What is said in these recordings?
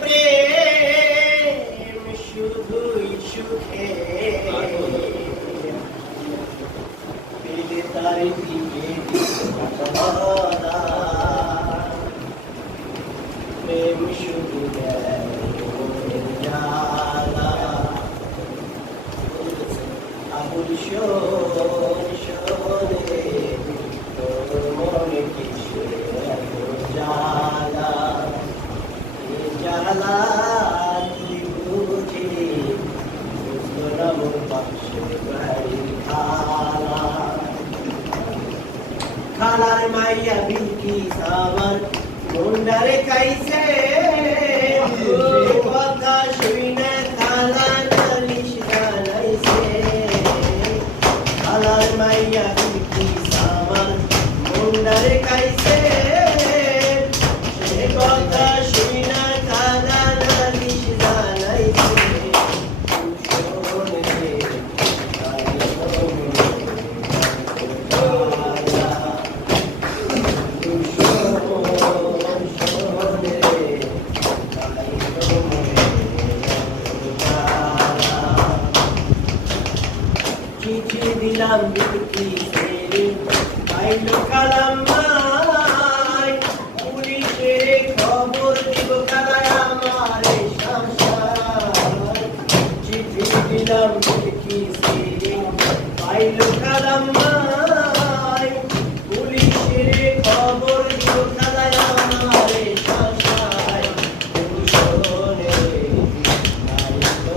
প্রেম শুধুই সুখে তার দিকে প্রেম শুধু আবুল শোনে তোর মনে কিছু জালা জালা তুই বুঝি বুঝলো না মোর পাশের বাড়ির খালা খালার মাইয়া বিলকি সামান মুন্ডারে খাইছে কথা শুনে খালা নালিশ জানাইছে খালার মাইয়া বিলকি সামান মুন্ডারে খাইছে সে কথা শুনে খালা নালিশ জানাইছে চিঠি দিলাম বিলকি সেরি পাইলো কালাম নাই পুলিশে খবর দিব কালায় আমারে শাসায় চিঠি দিলাম বিলকি সেরি পাইলো কালাম নাই পুলিশে খবর দিব কালায় আমারে শাসায় শুনে নাই তো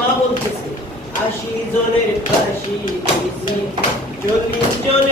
মা বলতেছে 80 জনের ফাঁসি দিয়েছি 40 জন